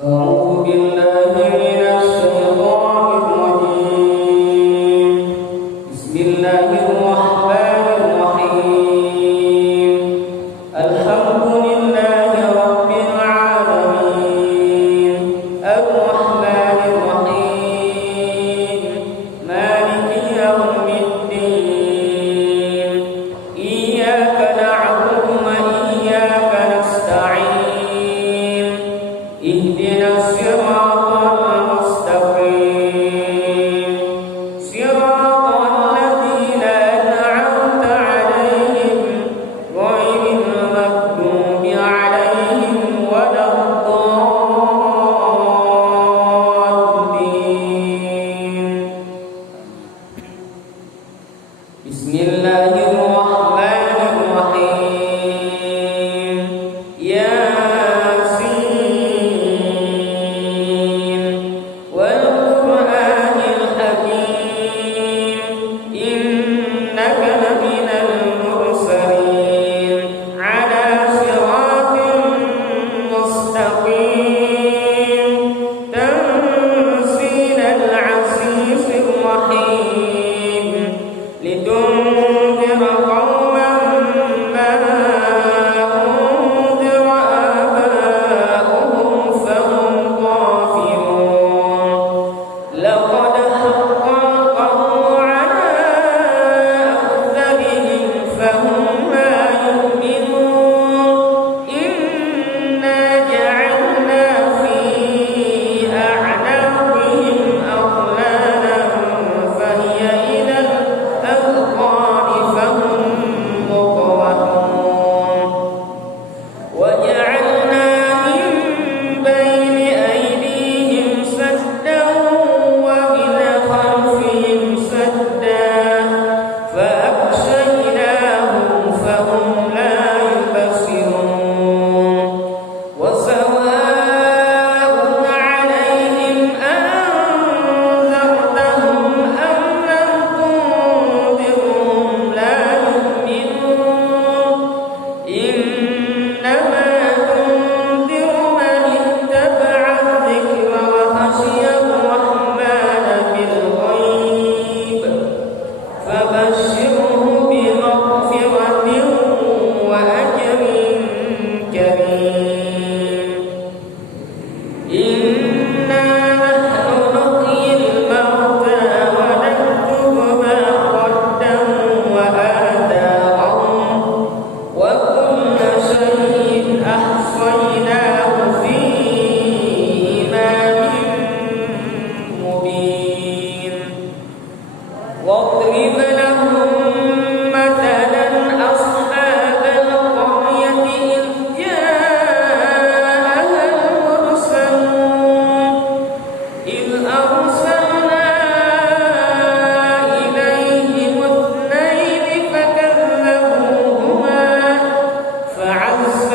أعوذ بالله من الشيطان الرجيم. بسم الله الرحمن الرحيم. الحمد لله رب العالمين الرحمن الرحيم مالك يوم الدين إياك نعبد وإياك نستعين اهدنا الصراط المستقيم صراط الذين أنعمت عليهم غير المغضوب عليهم ولا الضالين. بسم الله الرحمن الرحيم. ياسين والقرآن الحكيم إنك لمن المرسلين على صراط مستقيم تنزيل العزيز الرحيم لتنذر قوما ما أنذر آباؤهم فهم غافلون. لقد حق القول على أكثرهم فهم لا يؤمنون. إنا جعلنا في أعناقهم أغلالا فهي إلى الأذقان فهم مقمحون. وجعلنا من بين أيديهم سدا ومن خلفهم سدا فأغشيناهم فهم لا يبصرون. وسواء عليهم أنذرتهم أم لم تنذرهم لا يؤمنون. إنما تنذر من اتبع الذكر وخشي الرحمن بالغيب فبشره بمغفرة وأجر كريم. إنا نحن نحيي الموتى ونكتب ما قدموا وآثارهم وكل شيء أحصيناه في إمام مبين. واضرب لهم مثلا أصحاب القرية إذ جاءها المرسلون إذ أرسلنا إليهم اثنين فكذبوهما فعززنا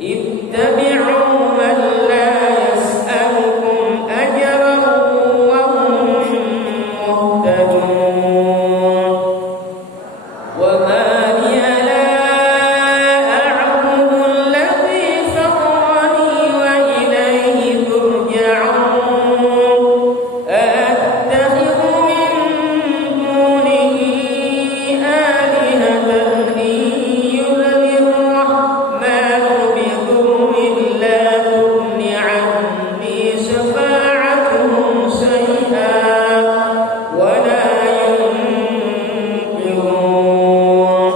اتبعوا من لا يسألكم أجرا وهم مهتدون وما لي لا أعبد الذي فطرني وإليه ترجعون أأتخذ من دونه آلهة إن يردني الرحمن بضر لا تغن عني شفاعتهم شيئا ولا ينقذون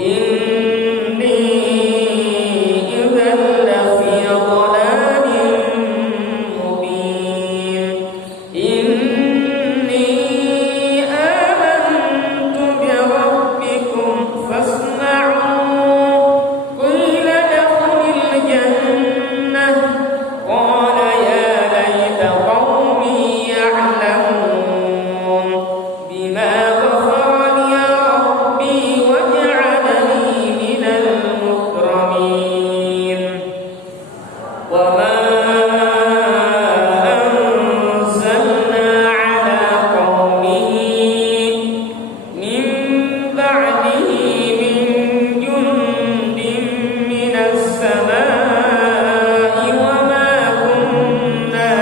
إني إذا لفي ضلال مبين إني آمنت بربكم فاسمعون قيل ادخل الجنة قال يا ليت قومي يعلمون بما غفر لي ربي وجعلني من المكرمين وما أنزلنا على قومه من بعده من جند من السماء وما كنا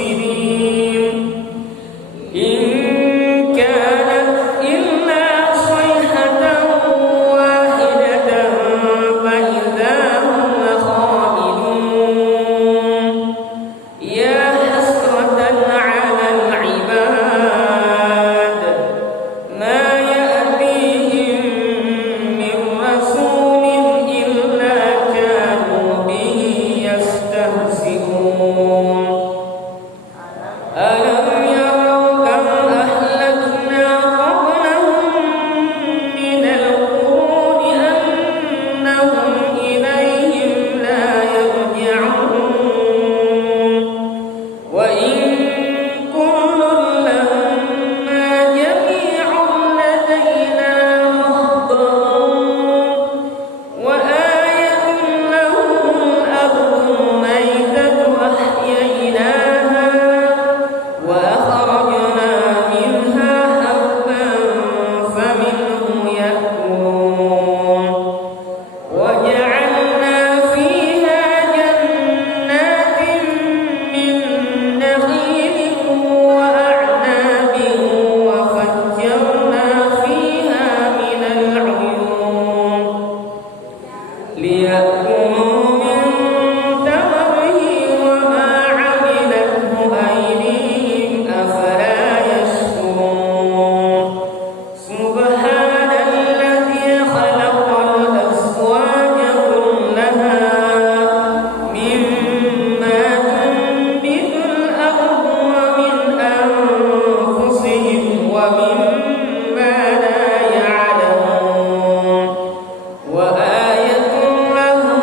منزلين إن كانت إلا صيحة واحدة فإذا هم خامدون يا حسرة على العباد ما يأتيهم من رسول إلا كانوا به يستهزئون ألم يروا كم أهلكنا قبلهم من القرون أنهم إليهم لا يرجعون وإن كل لما جميع لدينا محضرون وآية لهم الأرض الميتة أحييناها وأخرجنا منها حبا فمنه يأكلون وجعلنا فيها جنات من نخيل وأعناب وفجرنا فيها من العيون ليأكلوا من ثمره وما عملته أيديهم أفلا يشكرون سبحان الذي خلق الأزواج كلها مما تنبت الأرض ومن أنفسهم ومما لا يعلمون وآية لهم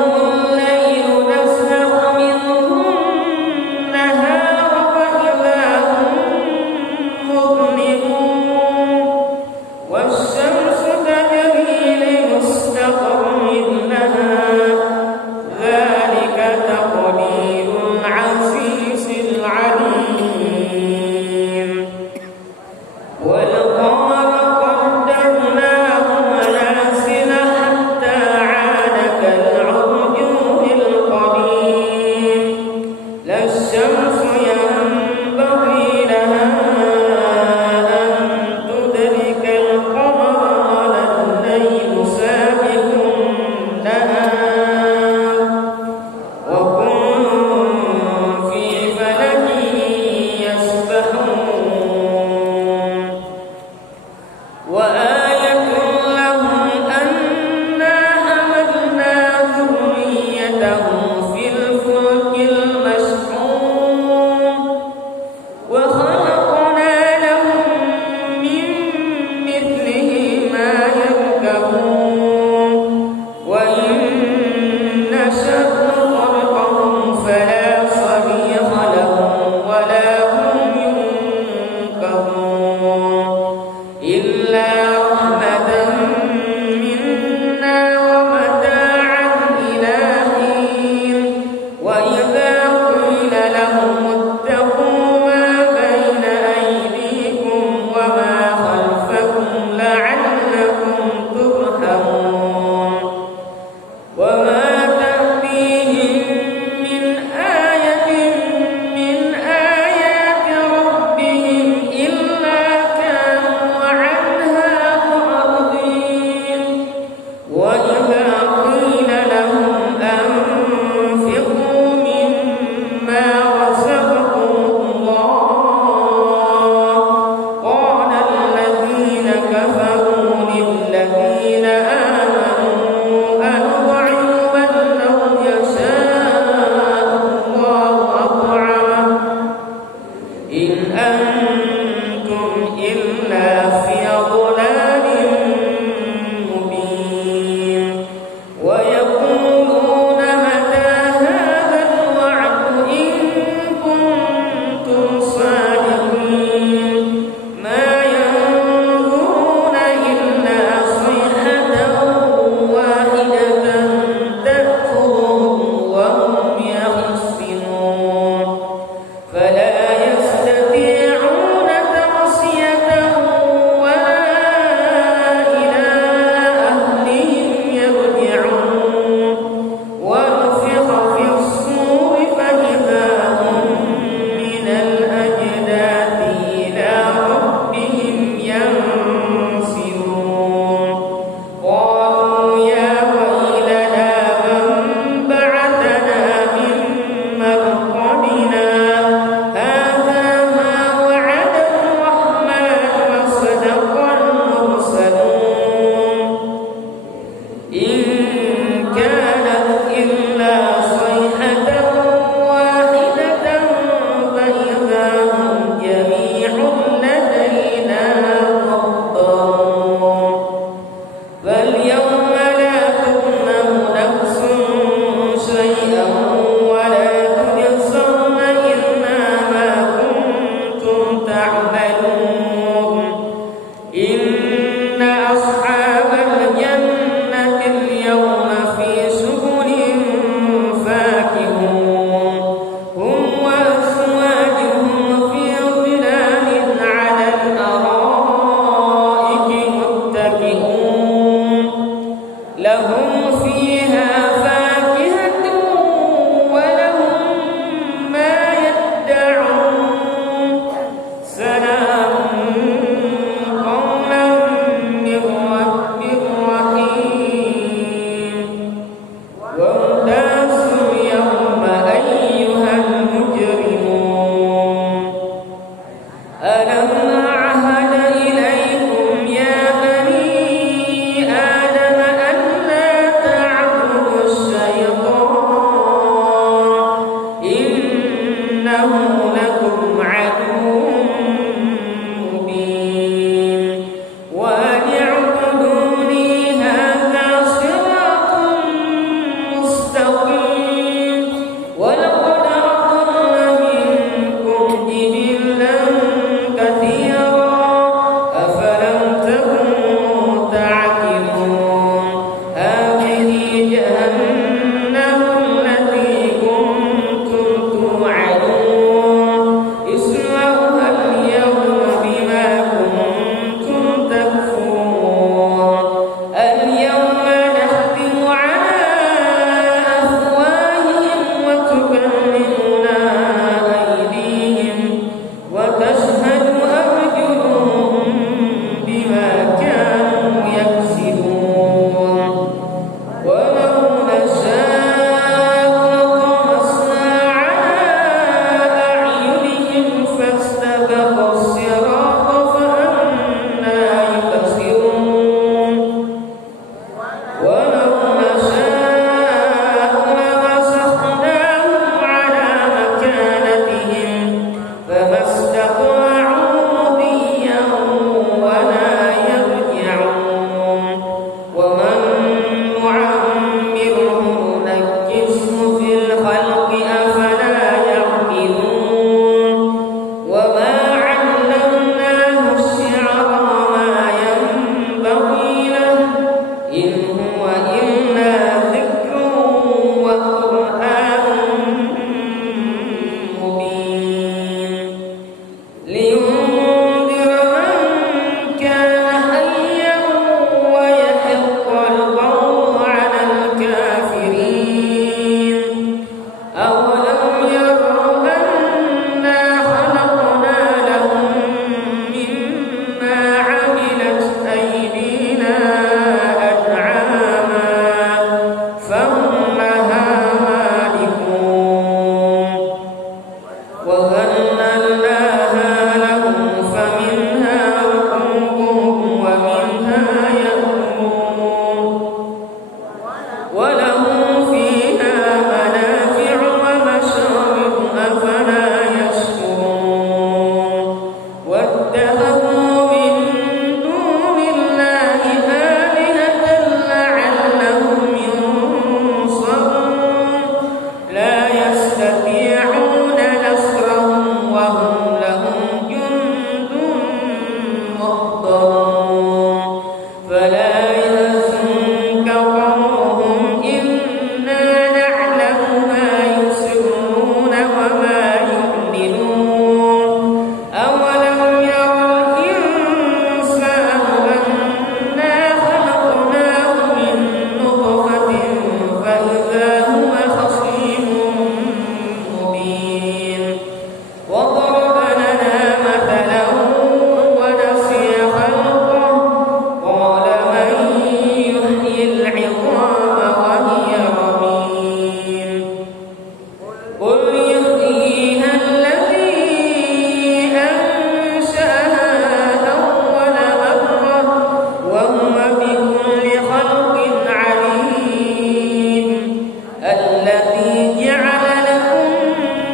الذي جعل لكم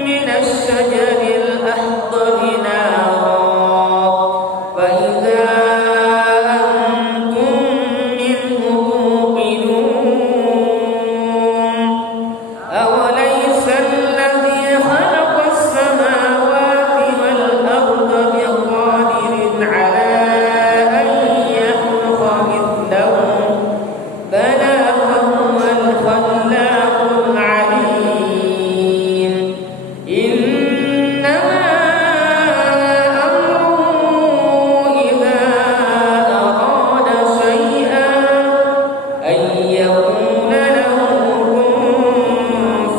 من الشجر الأخضر نارا فإذا أنتم منه توقدون أوليس الذي خلق السماوات والأرض بقادر على أن يخلق مثلهم بلى وهو الخلاق العليم إنما أمره إذا أراد شيئا أن يقول له كن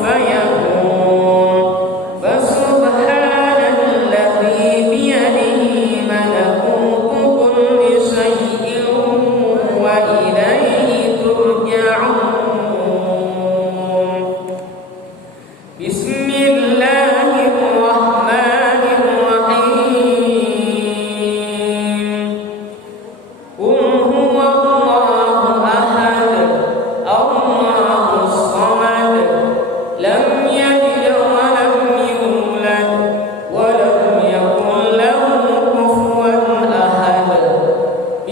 فيكون فسبحان الذي بيده ملكوت كل شيء وإليه ترجعون بسم الله الرحمن الرحيم قل هو الله أحد الله الصمد لم يلد ولم يولد ولم يكن له كفوا أحد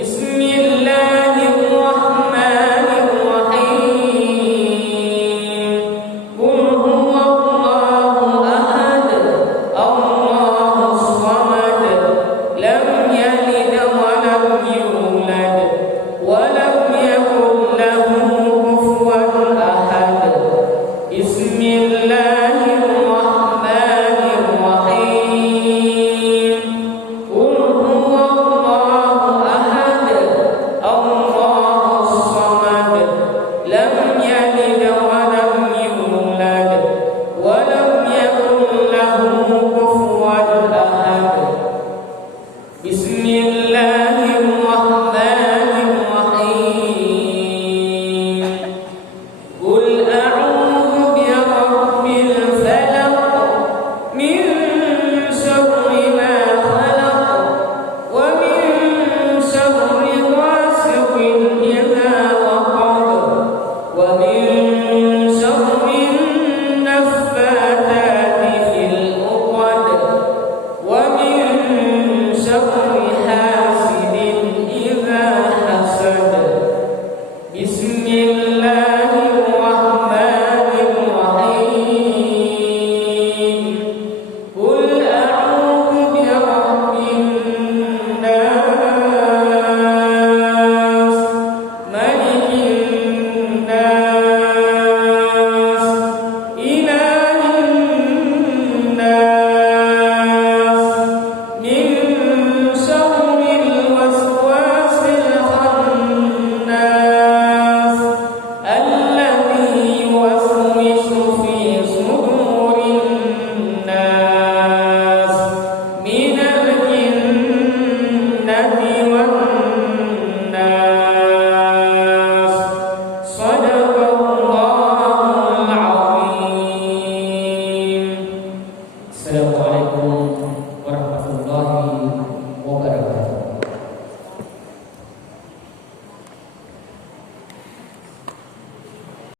بسم الله الرحمن الرحيم قل هو الله أحد الله الصمد لم يلد ولم يولد ولم يكن له كفوا أحد بسم الله